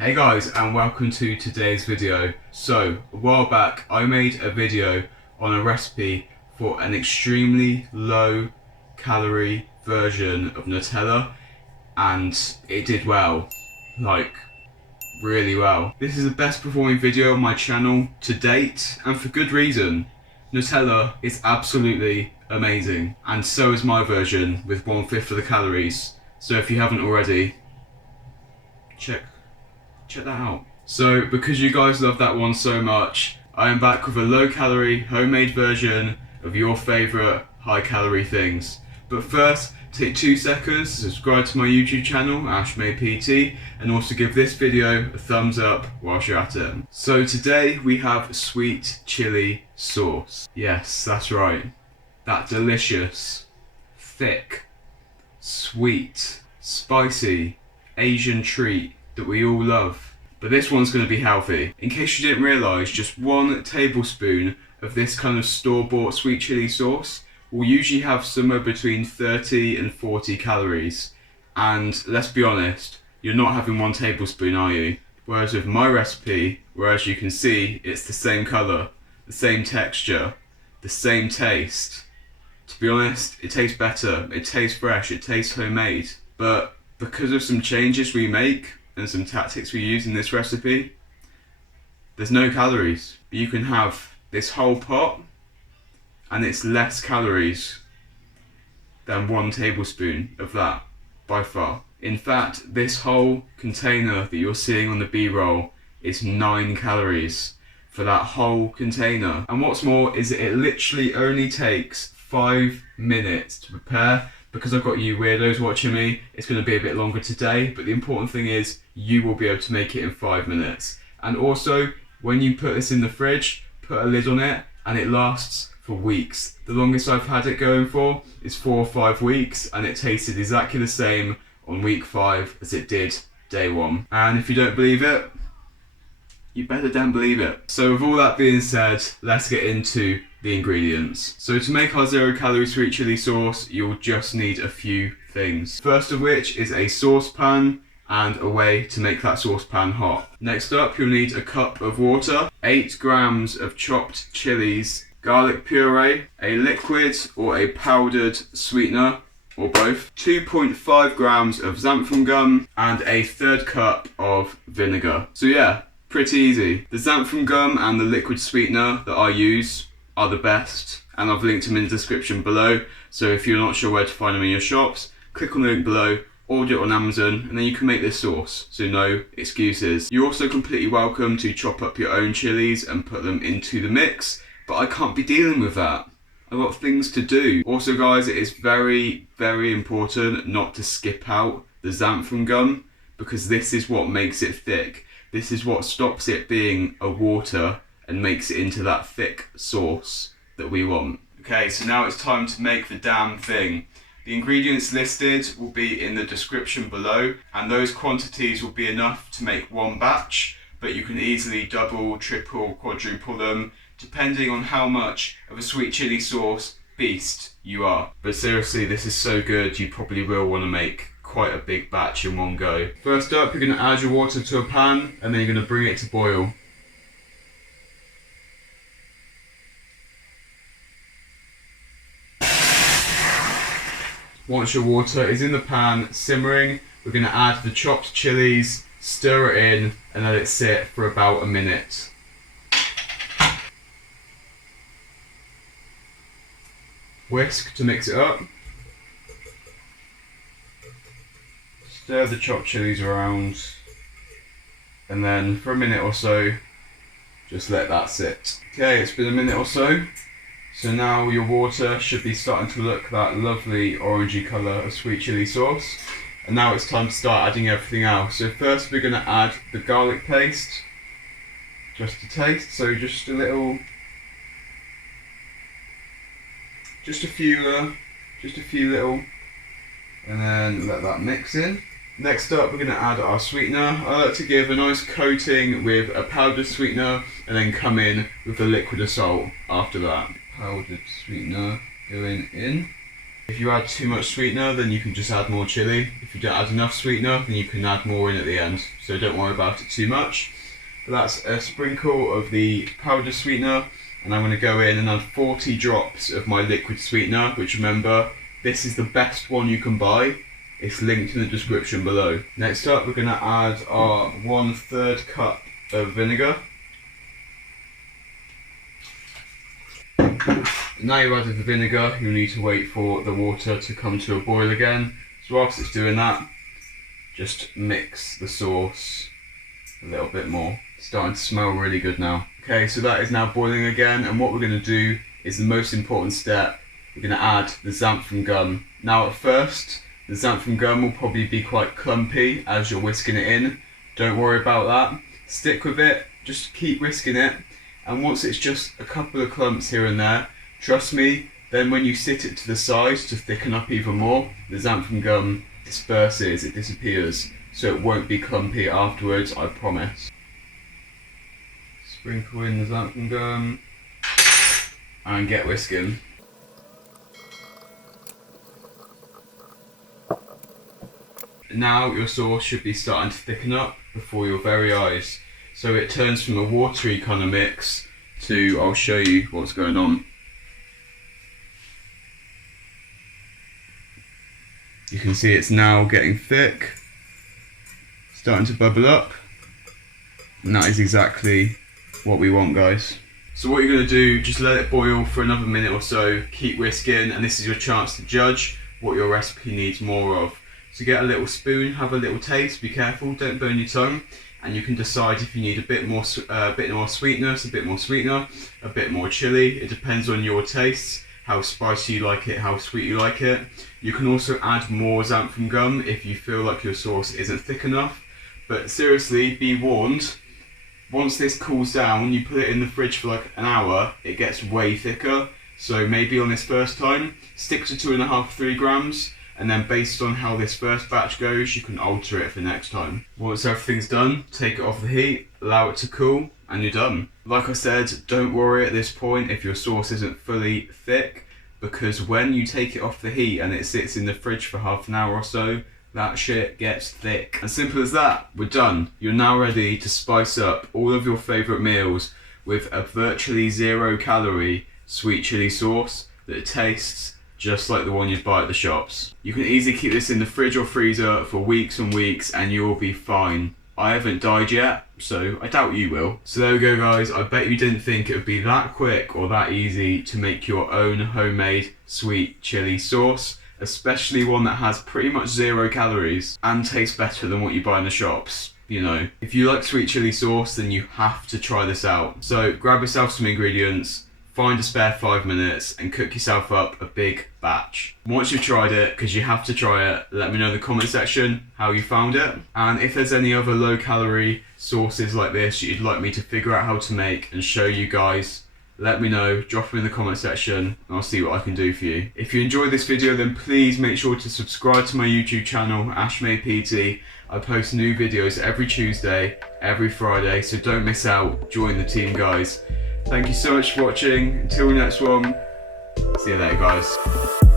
Hey guys, and welcome to today's video. So, a while back I made a video on a recipe for an extremely low calorie version of Nutella, and it did well, like really well. This is the best performing video on my channel to date, and for good reason. Nutella is absolutely amazing, and so is my version with 1/5 of the calories. So if you haven't already, check that out. So because you guys love that one so much, I am back with a low calorie homemade version of your favourite high calorie things. But first, take 2 seconds to subscribe to my YouTube channel, ashmaypt, and also give this video a thumbs up whilst you're at it. So today we have sweet chili sauce. Yes, that's right. That delicious, thick, sweet, spicy Asian treat that we all love. But this one's going to be healthy. In case you didn't realise, just 1 tablespoon of this kind of store-bought sweet chili sauce will usually have somewhere between 30 and 40 calories. And let's be honest, you're not having 1 tablespoon, are you? Whereas with my recipe, where as you can see, it's the same colour, the same texture, the same taste. To be honest, it tastes better, it tastes fresh, it tastes homemade. But because of some changes we make and some tactics we use in this recipe, there's no calories. You can have this whole pot and it's less calories than 1 tablespoon of that by far. In fact, this whole container that you're seeing on the B-roll is 9 calories for that whole container. And what's more is that it literally only takes 5 minutes to prepare. Because I've got you weirdos watching me, it's going to be a bit longer today, but the important thing is you will be able to make it in 5 minutes. And also, when you put this in the fridge, put a lid on it and it lasts for weeks. The longest I've had it going for is 4 or 5 weeks, and it tasted exactly the same on week 5 as it did day 1. And if you don't believe it, you better damn believe it. So with all that being said, let's get into the ingredients. So to make our 0 calorie sweet chili sauce, you'll just need a few things. First of which is a saucepan and a way to make that saucepan hot. Next up, you'll need a cup of water, 8 grams of chopped chilies, garlic puree, a liquid or a powdered sweetener, or both, 2.5 grams of xanthan gum, and a 1/3 cup of vinegar. So yeah, pretty easy. The xanthan gum and the liquid sweetener that I use are the best, and I've linked them in the description below, so if you're not sure where to find them in your shops, click on the link below, order it on Amazon, and then you can make this sauce, so no excuses. You're also completely welcome to chop up your own chilies and put them into the mix, but I can't be dealing with that. I've got things to do. Also guys, it is very, very important not to skip out the xanthan gum, because this is what makes it thick. This is what stops it being a water and makes it into that thick sauce that we want. Okay, so now it's time to make the damn thing. The ingredients listed will be in the description below, and those quantities will be enough to make 1 batch, but you can easily double, triple, quadruple them, depending on how much of a sweet chili sauce beast you are. But seriously, this is so good, you probably will want to make quite a big batch in one go. First up, you're going to add your water to a pan, and then you're going to bring it to boil. Once your water is in the pan simmering, we're going to add the chopped chilies, stir it in, and let it sit for about a minute. Whisk to mix it up. Stir the chopped chilies around, and then for a minute or so, just let that sit. Okay, it's been a minute or so. So now your water should be starting to look that lovely orangey colour of sweet chili sauce. And now it's time to start adding everything else. So first we're going to add the garlic paste, just to taste. So just a little, just a few little, and then let that mix in. Next up, we're going to add our sweetener. I like to give a nice coating with a powdered sweetener and then come in with the liquid of salt after that. Powdered sweetener going in. If you add too much sweetener, then you can just add more chili. If you don't add enough sweetener, then you can add more in at the end. So don't worry about it too much. But that's a sprinkle of the powdered sweetener, and I'm going to go in and add 40 drops of my liquid sweetener, which, remember, this is the best one you can buy. It's linked in the description below. Next up, we're going to add our 1/3 cup of vinegar. Now you've added the vinegar, you'll need to wait for the water to come to a boil again. So whilst it's doing that, just mix the sauce a little bit more. It's starting to smell really good now. Okay, so that is now boiling again, and what we're going to do is the most important step. We're going to add the xanthan gum. Now at first, the xanthan gum will probably be quite clumpy as you're whisking it in. Don't worry about that. Stick with it, just keep whisking it, and once it's just a couple of clumps here and there, trust me, then when you sit it to the side to thicken up even more, the xanthan gum disperses, it disappears, so it won't be clumpy afterwards, I promise. Sprinkle in the xanthan gum and get whisking. Now your sauce should be starting to thicken up before your very eyes. So it turns from a watery kind of mix to, I'll show you what's going on. You can see it's now getting thick, starting to bubble up, and that is exactly what we want, guys. So what you're going to do, just let it boil for another minute or so, keep whisking, and this is your chance to judge what your recipe needs more of. So get a little spoon, have a little taste, be careful, don't burn your tongue, and you can decide if you need a bit more sweetness, a bit more sweetener, a bit more chili. It depends on your tastes, how spicy you like it, how sweet you like it. You can also add more xanthan gum if you feel like your sauce isn't thick enough. But seriously, be warned, once this cools down, you put it in the fridge for like an hour, it gets way thicker. So maybe on this first time, stick to 2.5–3 grams, and then based on how this first batch goes, you can alter it for next time. Once everything's done, take it off the heat, allow it to cool, and you're done. Like I said, don't worry at this point if your sauce isn't fully thick, because when you take it off the heat and it sits in the fridge for half an hour or so, that shit gets thick. As simple as that, we're done. You're now ready to spice up all of your favourite meals with a virtually 0-calorie sweet chili sauce that tastes just like the one you'd buy at the shops. You can easily keep this in the fridge or freezer for weeks and weeks and you'll be fine. I haven't died yet, so I doubt you will. So there we go, guys. I bet you didn't think it would be that quick or that easy to make your own homemade sweet chili sauce, especially one that has pretty much 0 calories and tastes better than what you buy in the shops. You know, if you like sweet chili sauce, then you have to try this out. So grab yourself some ingredients, find a spare 5 minutes and cook yourself up a big batch. Once you've tried it, because you have to try it, let me know in the comment section how you found it. And if there's any other low calorie sauces like this you'd like me to figure out how to make and show you guys, let me know, drop them in the comment section and I'll see what I can do for you. If you enjoyed this video, then please make sure to subscribe to my YouTube channel, ashmaypt. I post new videos every Tuesday, every Friday, so don't miss out. Join the team, guys. Thank you so much for watching. Until the next one, see you later, guys.